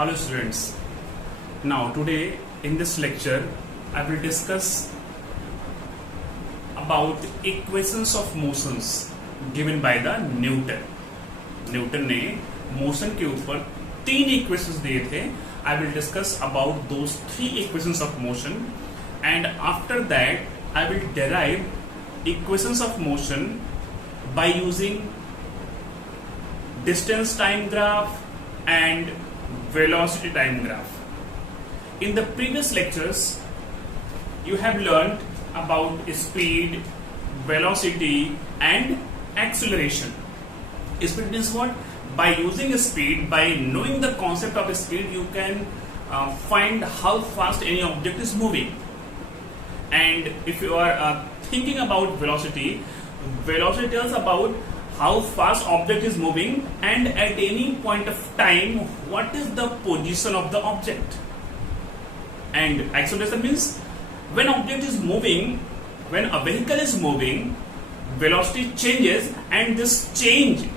Hello students. Now today in this lecture I will discuss about equations of motions given by the Newton. Newton ने motion के ऊपर 3 equations दिए थे. I will discuss about those 3 equations of motion and after that I will derive equations of motion by using distance time graph and velocity time graph. In the previous lectures you have learned about speed, velocity and acceleration. Speed means what? By using speed, by knowing the concept of speed, you can find how fast any object is moving. And if you are thinking about velocity, velocity tells about how fast object is moving and at any point of time what is the position of the object. And acceleration means when object is moving, when a vehicle is moving, velocity changes and this change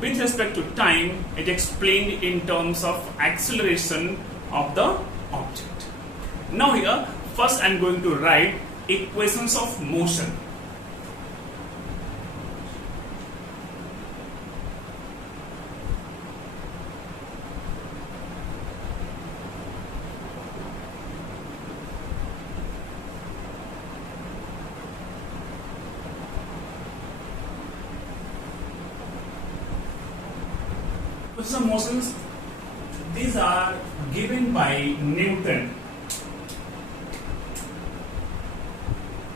with respect to time is explained in terms of acceleration of the object. Now here first I am going to write equations of motion. Some motions, these are given by Newton.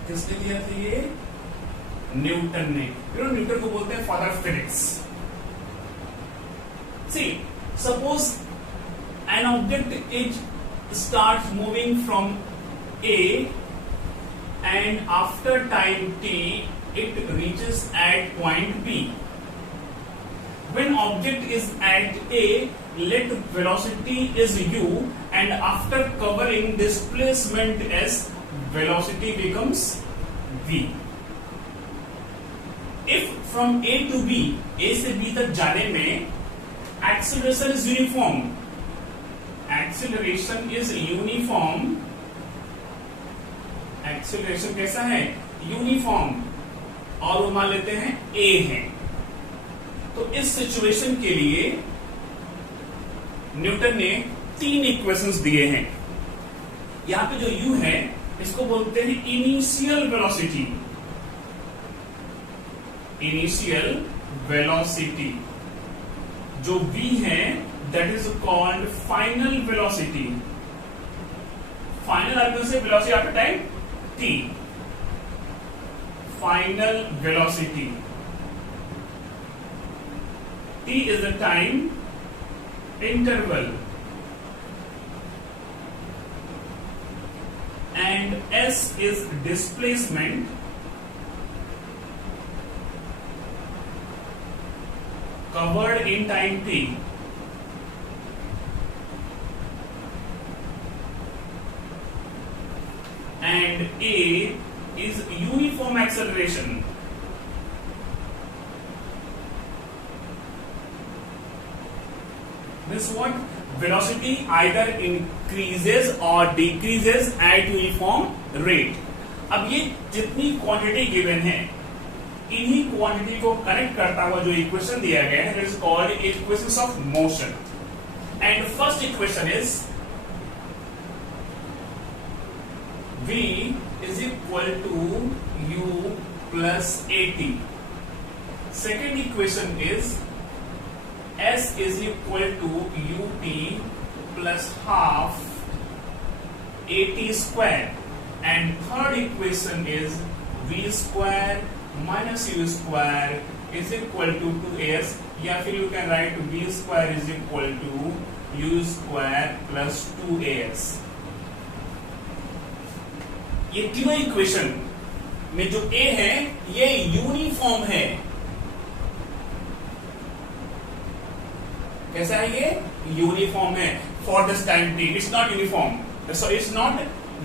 किसने दिया था ये? Newton ने. Newton को बोलते हैं father of physics. See, suppose an object is starts moving from A and after time t it reaches at point B. When object is at A, let velocity is u and after covering displacement s, velocity becomes v. If from A to B, A से B तक जाने में acceleration is uniform. Acceleration is uniform. Acceleration कैसा है? Uniform. और वो मान लेते हैं A है. तो इस सिचुएशन के लिए न्यूटन ने 3 इक्वेशंस दिए हैं. यहां पे जो u है इसको बोलते हैं इनिशियल वेलोसिटी. Initial velocity. जो v है that is called final velocity. Final argument से velocity after time t. Final velocity. T is the time interval and S is displacement covered in time T. And A is uniform acceleration. This what? Velocity either increases or decreases at uniform rate. अब ये जितनी quantity given है इन्हीं quantity को connect करता हुआ जो equation दिया गया है it is called equations of motion. And first equation is v is equal to u plus at. Second equation is S is equal to ut plus half at square. And third equation is v square minus u square is equal to 2s. या फिर you can write v square is equal to u square plus 2as. ये तीनों equation में जो a है ये uniform है. कैसा है ये? यूनिफॉर्म है. For this time t it's not uniform. So it's not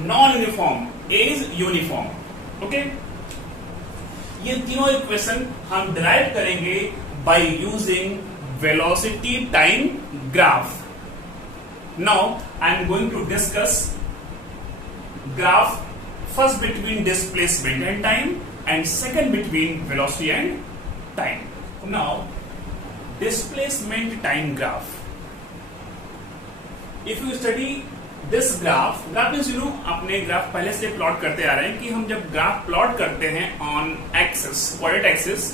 non uniform. a is uniform. Okay. ये तीनों इक्वेशन हम डिराइव करेंगे by using velocity time graph. Now I am going to discuss graph first between displacement and time and second between velocity and time. Now displacement time graph. If you study this graph means अपने graph पहले से plot करते आ रहे हैं कि हम जब graph plot करते हैं ऑन एक्सिस कोऑर्डिनेट एक्सिस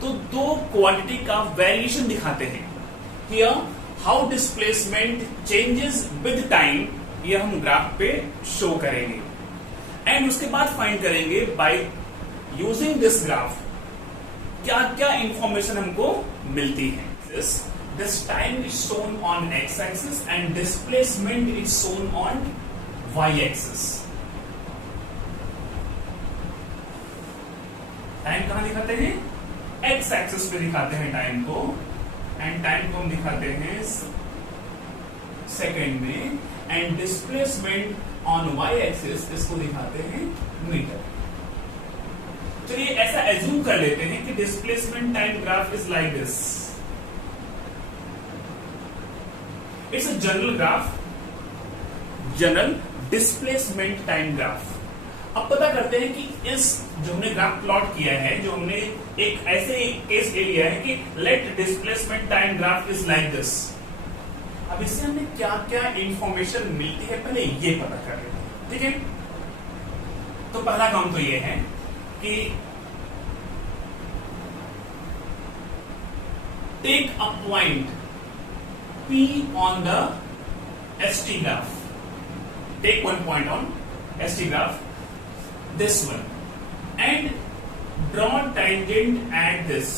तो दो क्वांटिटी का वेरिएशन दिखाते हैं. Here how displacement changes with time ये हम ग्राफ पे शो करेंगे एंड उसके बाद फाइंड करेंगे बाय यूजिंग दिस ग्राफ क्या क्या इंफॉर्मेशन हमको मिलती है. This time is shown on x-axis and displacement is shown on y-axis. Time कहां दिखाते हैं? x-axis पे दिखाते हैं टाइम को एंड टाइम को हम दिखाते हैं सेकेंड में एंड डिस्प्लेसमेंट ऑन y-axis इसको दिखाते हैं मीटर. चलिए ऐसा एज्यूम कर लेते हैं कि displacement time graph is like this. It's a general graph, general displacement time graph. अब पता करते हैं कि इस जो हमने ग्राफ प्लॉट किया है, जो हमने एक ऐसे केस ले लिया है कि let displacement time graph is like this. अब इससे हमें क्या क्या इंफॉर्मेशन मिलती है पहले ये पता कर लेते हैं. ठीक है, तो पहला काम तो ये है कि take a point P on the ST graph. Take one point on ST graph, this one, and draw tangent at this,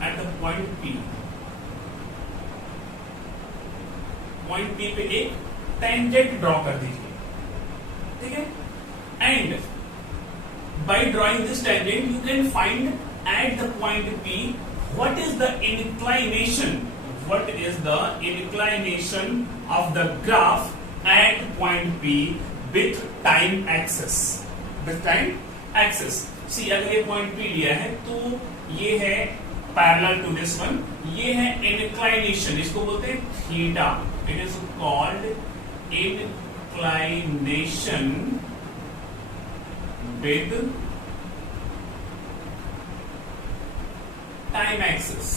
at the point P. Point P पे एक tangent draw कर दीजिए. ठीक है? And by drawing this tangent, you can find at the point P what is the inclination. What is the inclination of the graph at point P with time axis? With time axis. See, अगर ये point P लिया है तो ये है parallel to this one. ये है inclination. इसको बोलते हैं theta. It is called inclination with time axis.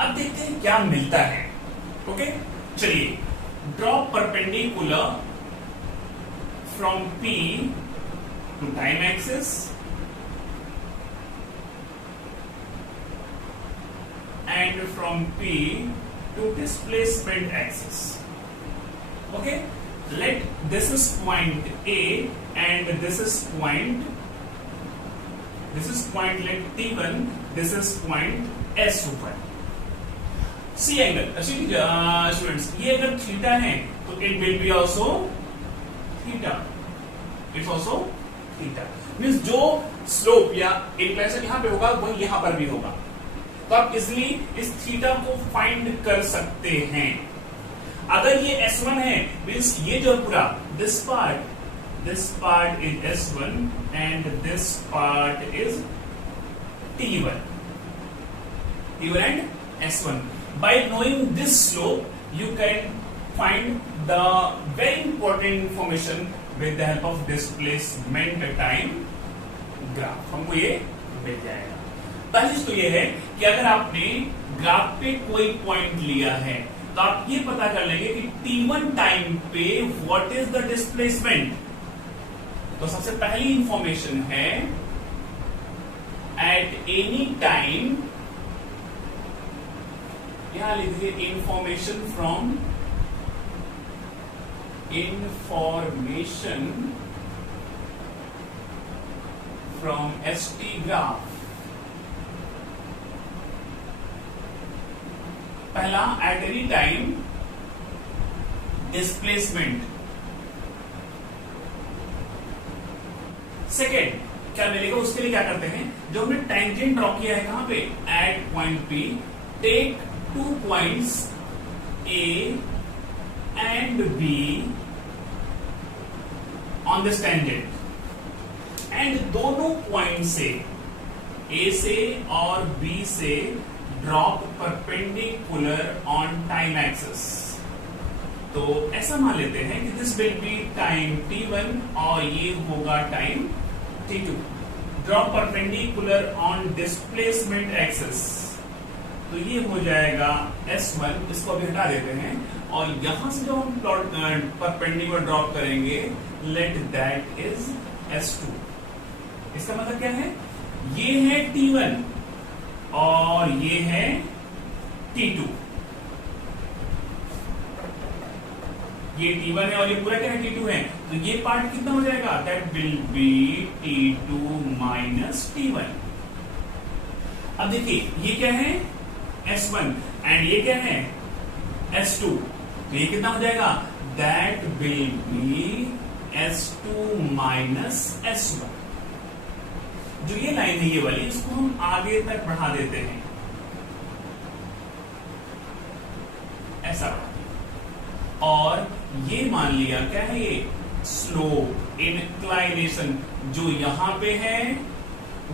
अब देखते हैं क्या मिलता है. ओके, चलिए draw perpendicular from P to time axis and from P to displacement axis. Okay, let this is point A and this is point let T1, this is point S1. See angle students, ये अगर theta है तो it will be also theta. It's also theta means जो slope या inclination यहां पे होगा वही यहां पर भी होगा. तो आप इजिली इस थीटा को फाइंड कर सकते हैं. अगर ये S1 है मीन्स ये जो पूरा this part is S1 and this part is T1 and S1. By knowing this slope, you can find the very important information with the help of displacement time graph. हमको ये मिल जाएगा. पहली चीज तो ये है कि अगर आपने ग्राफ पे कोई पॉइंट लिया है तो आप ये पता कर लेंगे कि T1 टाइम पे व्हाट इज द डिस्प्लेसमेंट. तो सबसे पहली इंफॉर्मेशन है एट एनी टाइम, यहां लिखिए इंफॉर्मेशन फ्रॉम ST ग्राफ. पहला eight any time displacement. Second क्या मिलेगा उसके लिए क्या करते हैं, जो हमने टेंजेंट ड्रॉ किया है कहां पे at point P, take 2 points A and B on this tangent and दोनों पॉइंट से A से और B से drop perpendicular on time axis. तो ऐसा मान लेते हैं कि this will be time t1 और ये होगा time t2। Draw perpendicular on displacement axis, तो ये हो जाएगा S1, इसको अभी हटा देते हैं, और यहां से जो हम प्लॉट परपेंडिकुलर ड्रॉप करेंगे लेट दैट इज S2। इसका मतलब क्या है, ये है T1 और ये है T2, ये T1 है और ये पूरा क्या है T2 है, तो ये पार्ट कितना हो जाएगा, that will be T2 minus T1। अब देखिए ये क्या है S1 एंड ये क्या है S2, तो ये कितना हो जाएगा, that will be S2 minus S1। जो ये लाइन है ये वाली, इसको हम आगे तक बढ़ा देते हैं, ऐसा, और ये मान लिया क्या है, ये स्लोप इंक्लाइनेशन जो यहां पे है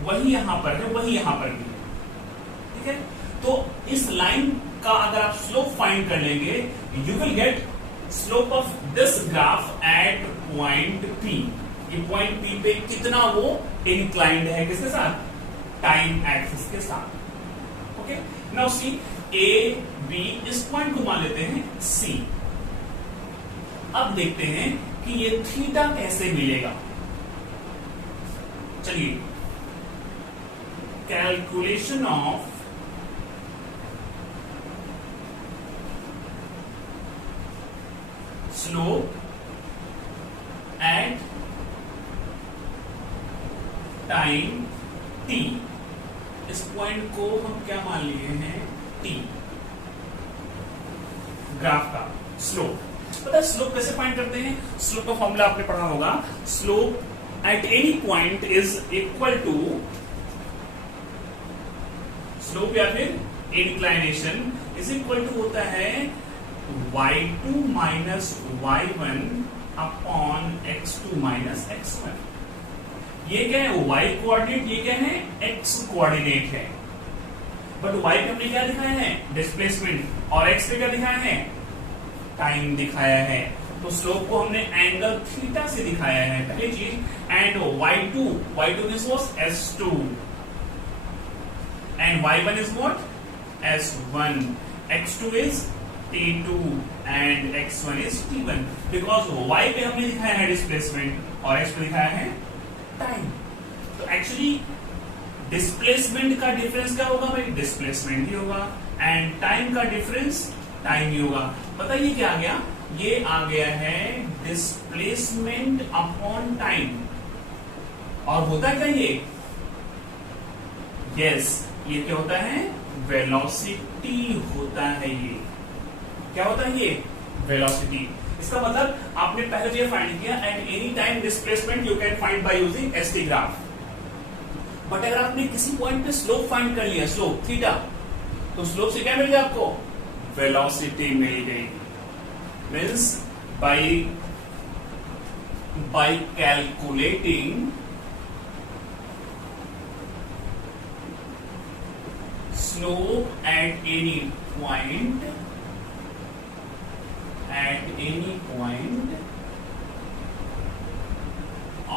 वही यहां पर है, वही यहां पर भी है, ठीक है। तो इस लाइन का अगर आप स्लोप फाइंड कर लेंगे, you will gate slope of this graph at point P। ये पॉइंट P पे कितना वो इंक्लाइंड है, किसके साथ, टाइम एक्सिस के साथ। Okay, now see A B, इस पॉइंट को मान लेते हैं C। अब देखते हैं कि ये थीटा कैसे मिलेगा। चलिए, calculation of slope at time t, इस पॉइंट को हम क्या मान लिए हैं, t, ग्राफ का स्लोप। पता है स्लोप कैसे फाइंड करते हैं, स्लोप का फॉर्मूला आपने पढ़ा होगा, slope at any point is equal to, slope या फिर इंक्लाइनेशन इज इक्वल टू होता है y2 minus y1 upon x2 minus x1। ये क्या है, y कोऑर्डिनेट, ये क्या है, x कोऑर्डिनेट है, बट y पे हमने क्या दिखाया है, डिस्प्लेसमेंट, और x पे क्या दिखाया है, टाइम दिखाया है। तो स्लोप को हमने एंगल थीटा से दिखाया है, पहली चीज, and y2 is what, S2, and y1 is what, S1, x2 is T2 and x1 is T1, because y पे हमने दिखाया है डिस्प्लेसमेंट और x पे दिखाया है टाइम। तो एक्चुअली डिस्प्लेसमेंट का डिफरेंस क्या होगा भाई, डिस्प्लेसमेंट ही होगा, एंड टाइम का डिफरेंस टाइम ही होगा। पता ये क्या आ गया, ये आ गया है डिस्प्लेसमेंट अपॉन टाइम, और होता क्या ये, यस, ये क्या होता है, वेलोसिटी होता है। ये क्या होता है, ये वेलोसिटी। इसका मतलब आपने पहले जो फाइंड किया, eight any time displacement you can find by using ST graph, but अगर आपने किसी पॉइंट पे स्लोप फाइंड कर लिया, स्लोप थीटा, तो स्लोप से क्या मिल गया आपको, वेलोसिटी मिल गई। Means by calculating slope at any point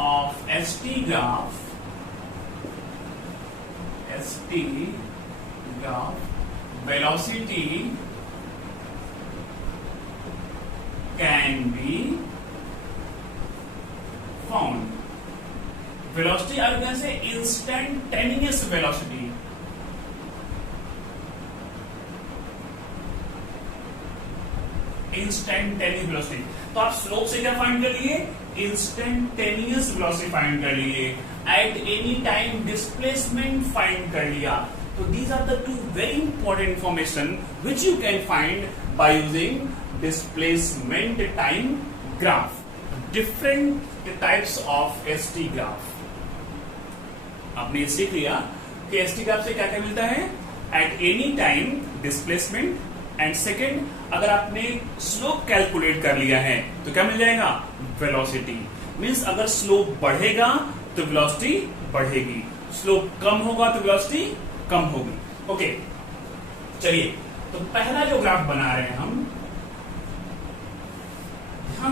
of ST graph, velocity can be found। Velocity अर्थ से इंस्टेंटेनियस वेलोसिटी, इंस्टेंटेनियस वेलोसिटी। तो आप स्लोप से क्या फाइंड कर लिए, इंस्टेंटेनियस वेलोसिटी फाइंड कर लिए, at any time displacement find कर लिया। तो these are the two very important information which you can find by using displacement time graph, different types of ST graph. आपने सीख लिया कि ST ग्राफ से क्या क्या मिलता है, eight any time displacement, and second, अगर आपने स्लोप कैलकुलेट कर लिया है तो क्या मिल जाएगा, वेलोसिटी। मींस अगर स्लोप बढ़ेगा तो वेलोसिटी बढ़ेगी, स्लोप कम होगा तो वेलोसिटी कम होगी। ओके, चलिए, तो पहला जो ग्राफ बना रहे हैं हम,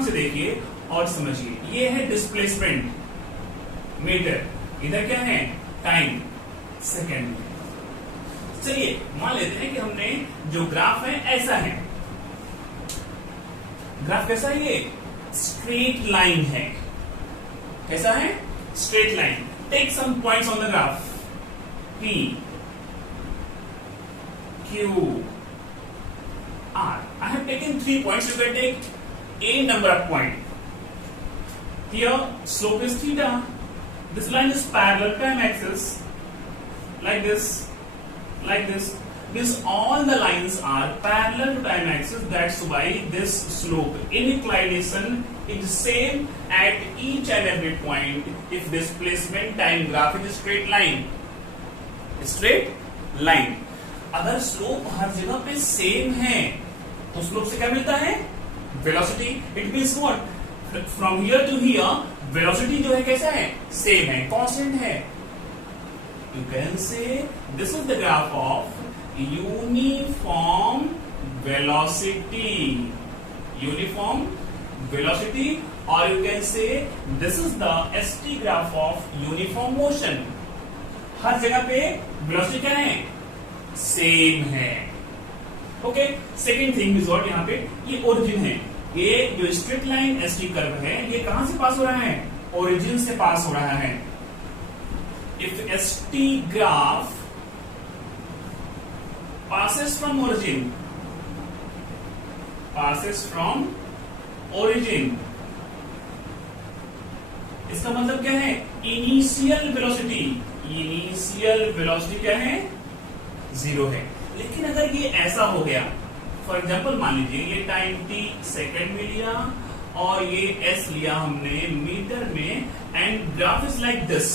ध्यान से देखिए और समझिए, ये है डिस्प्लेसमेंट मीटर, इधर क्या है टाइम सेकेंड। चलिए मान लेते हैं कि हमने जो ग्राफ है ऐसा है, ग्राफ कैसा है, ये स्ट्रेट लाइन है। कैसा है, straight line. Take some points on the graph, P, Q, R. I have taken 3 points. You can take a number of points. Here slope is theta. This line is parallel to m-axis, like this, like this. This all the lines are parallel to time axis. That's why this slope inclination is same at each and every point. If displacement time graph is straight line, straight line. अगर slope हर जगह पे same है तो slope से क्या मिलता है, velocity. It means what, from here to here velocity जो है कैसा है, सेम है, कांस्टेंट है। You can say this is the graph of uniform velocity, uniform velocity, और you can say this is the ST graph of uniform motion. हर जगह पे वेलोसिटी क्या है, सेम है। Okay, second thing is what, यहाँ पे ये ओरिजिन है, ये जो स्ट्रेट लाइन ST कर्व है ये कहां से पास हो रहा है, ओरिजिन से पास हो रहा है। If ST graph passes from origin, इसका मतलब क्या है, इनिशियल वेलोसिटी क्या है, 0 है। लेकिन अगर ये ऐसा हो गया, फॉर एग्जाम्पल मान लीजिए ये टाइम t सेकेंड में लिया और ये s लिया हमने मीटर में, and graph is like this.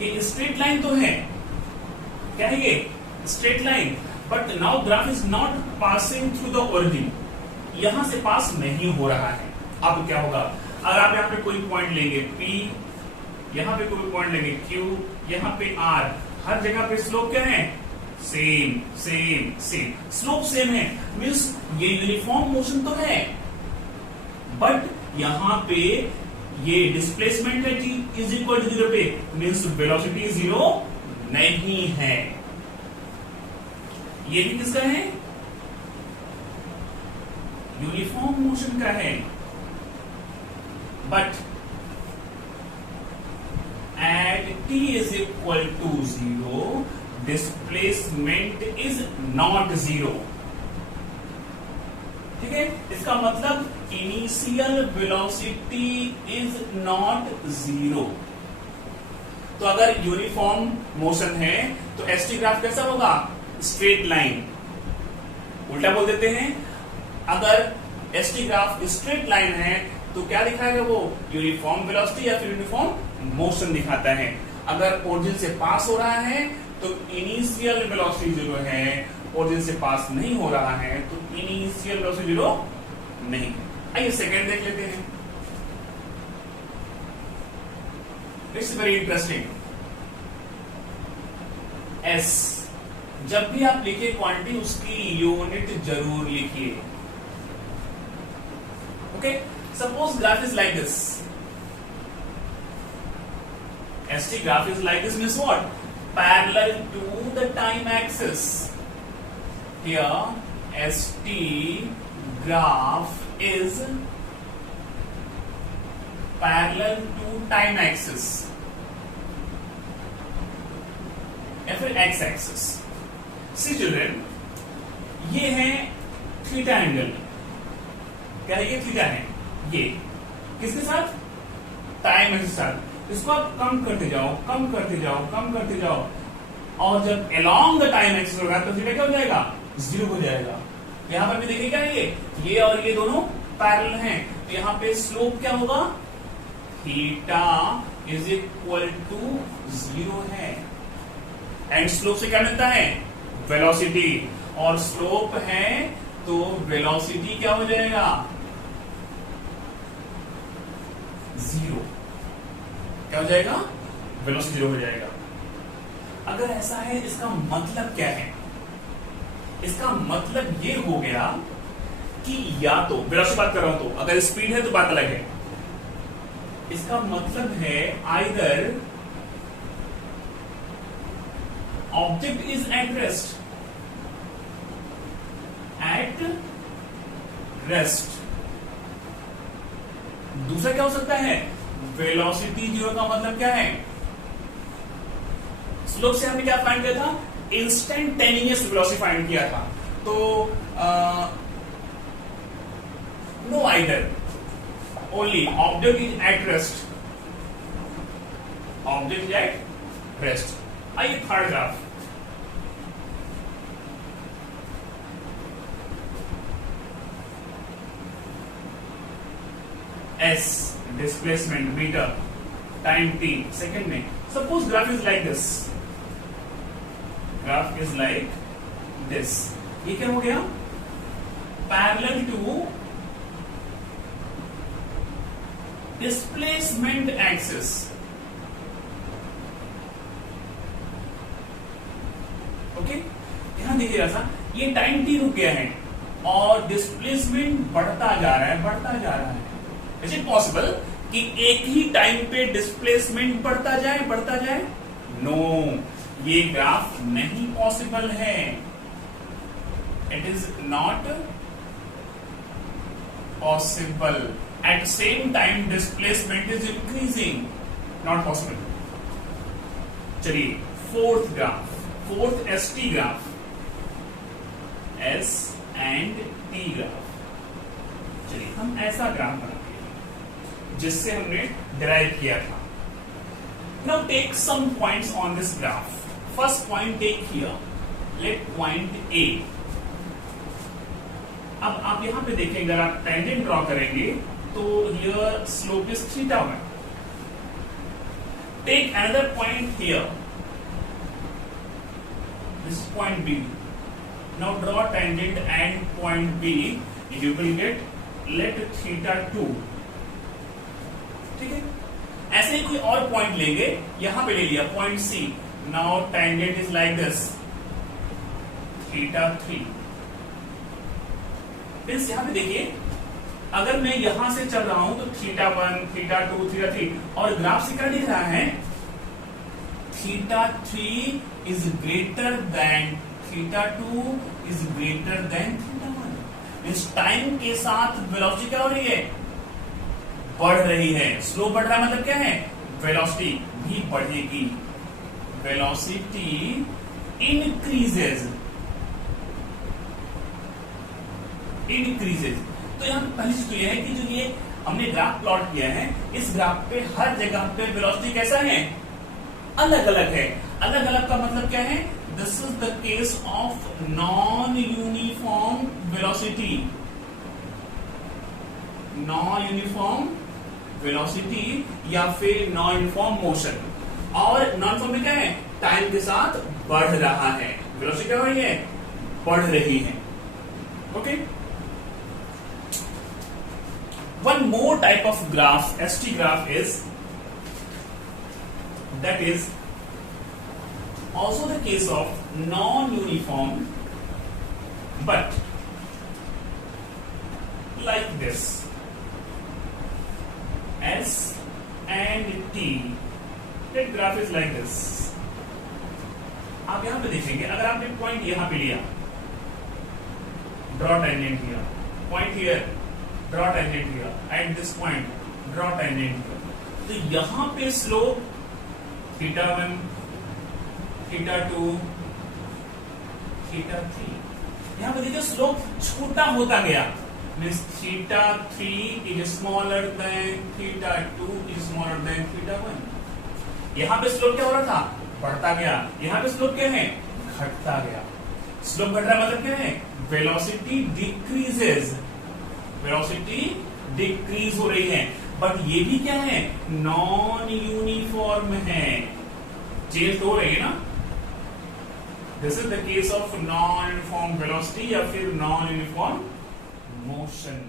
ये स्ट्रेट लाइन तो है, क्या है ये straight line, but now graph is not passing through the origin, यहां से पास नहीं हो रहा है। अब क्या होगा, अगर आप यहाँ पे कोई पॉइंट लेंगे P, यहाँ पे कोई पॉइंट लेंगे Q, यहाँ पे R, हर जगह पे स्लोप क्या है, same same same, slope same है, मीन्स ये यूनिफॉर्म मोशन तो है, बट यहाँ पे ये डिस्प्लेसमेंट है T इज इक्वल टू 0 पे, मीन्स वेलोसिटी 0 नहीं है। ये भी किसका है, यूनिफॉर्म मोशन का है, but at t is equal to 0 displacement is not 0। ठीक है, इसका मतलब इनिशियल वेलोसिटी इज नॉट 0। तो अगर यूनिफॉर्म मोशन है तो ST ग्राफ कैसा होगा, स्ट्रेट लाइन। उल्टा बोल देते हैं, अगर ST ग्राफ स्ट्रेट लाइन है तो क्या दिखाएगा वो, यूनिफॉर्म वेलोसिटी या फिर यूनिफॉर्म मोशन दिखाता है। अगर ओरिजिन से पास हो रहा है तो इनिशियल वेलोसिटी 0 है, ओरिजिन से पास नहीं हो रहा है तो इनिशियल वेलोसिटी 0 नहीं। आइए सेकंड देख लेते हैं, इट्स वेरी इंटरेस्टिंग। S, जब भी आप लिखिए क्वांटिटी उसकी यूनिट जरूर लिखिए। Okay, suppose graph is like this, ST graph is like this, means what, parallel to the time axis. Here ST graph is parallel to time axis या फिर x axis। See children, ये है theta angle, क्या है ये, theta है, ये किसके साथ, टाइम एक्सिस के साथ। इसको आप कम करते जाओ, कम करते जाओ, कम करते जाओ, और जब अलोंग द टाइम एक्सिस होगा तो थीटा क्या हो जाएगा, 0 हो जाएगा। यहां पर भी देखिए क्या है, ये और ये दोनों पैरेलल हैं, तो यहां पे स्लोप क्या होगा, थीटा इज इक्वल टू 0 है। एंड स्लोप से क्या मिलता है, वेलोसिटी, और स्लोप है तो वेलोसिटी क्या हो जाएगा, 0। क्या हो जाएगा, वेलोसिटी 0 हो जाएगा। अगर ऐसा है इसका मतलब क्या है, इसका मतलब ये हो गया कि या तो वेलोसिटी बात कर रहा हूं, तो अगर स्पीड है तो बात अलग है। इसका मतलब है either object is at rest, दूसरा क्या हो सकता है, वेलोसिटी जीरो का मतलब क्या है, स्लोप से हमने क्या फाइंड किया था, इंस्टेंटेनियस वेलोसिटी फाइंड किया था। तो no either, only object is at rest, object is at rest. आइए third graph, S displacement meter time t second में, suppose graph is like this, graph is like this, ये क्या हो गया, parallel to displacement axis, okay. यहां देखिए ऐसा, ये टाइम t रुक गया है और डिस्प्लेसमेंट बढ़ता जा रहा है। इज इट पॉसिबल कि एक ही टाइम पे डिस्प्लेसमेंट बढ़ता जाए? नो, ये ग्राफ नहीं पॉसिबल है। It is not possible. At same time displacement is increasing, not possible. चलिए fourth graph, fourth ST graph, S and T graph. चलिए हम ऐसा ग्राफ बनाते जिससे हमने डिराइव किया था। Now take some points on this graph. First point take here, let point A। अब आप यहां पे देखें, अगर आप टेंजेंट ड्रॉ करेंगे तो here slope is θ1। Take another point here, this point B। Now draw tangent and point B, you will get let θ2, ठीक है। ऐसे ही कोई और पॉइंट लेंगे, यहां पे ले लिया point C। Now tangent is like this, θ3। Means यहां पे देखिए, अगर मैं यहां से चल रहा हूं तो θ1, θ2, θ3, और ग्राफ से क्या दिख रहा है, θ3 is greater than θ2 is greater than θ1। Means time के साथ वेलोसिटी क्या हो रही है, बढ़ रही है। स्लोप बढ़ रहा है मतलब क्या है, वेलोसिटी भी बढ़ेगी। Velocity increases. तो यहां पहली चीज तो यह है कि जो ये हमने ग्राफ प्लॉट किया है, इस ग्राफ पे हर जगह पे वेलोसिटी कैसा है, अलग अलग है। अलग अलग का मतलब क्या है, this is the case of non uniform velocity. Non uniform velocity या फिर नॉन यूनिफॉर्म मोशन। और नॉन यूनिफॉर्म में क्या है, टाइम के साथ बढ़ रहा है, वेलोसिटी क्या हो रही है, बढ़ रही है। Okay, one more type of graph, ST graph is, that is also the case of non-uniform, but like this, S and T, that graph is like this। आप यहां पे देखेंगे, अगर आपने पॉइंट यहां पे लिया, draw tangent here, point here, draw tangent here, at this point draw tangent here, तो यहां पे स्लोप θ1, θ2, θ3, यहां पे देखिए स्लोप छोटा होता गया। Means θ3 is smaller than θ2 is smaller than θ1। यहां पे स्लोप क्या हो रहा था, बढ़ता गया। यहां पे स्लोप क्या है, घटता गया। स्लोप घट रहा मतलब क्या है, वेलोसिटी डिक्रीजेज, वेलोसिटी डिक्रीज हो रही है। बट ये भी क्या है, नॉन यूनिफॉर्म है, चेंज हो रही है ना। This is the case of non uniform velocity या फिर नॉन यूनिफॉर्म मोशन।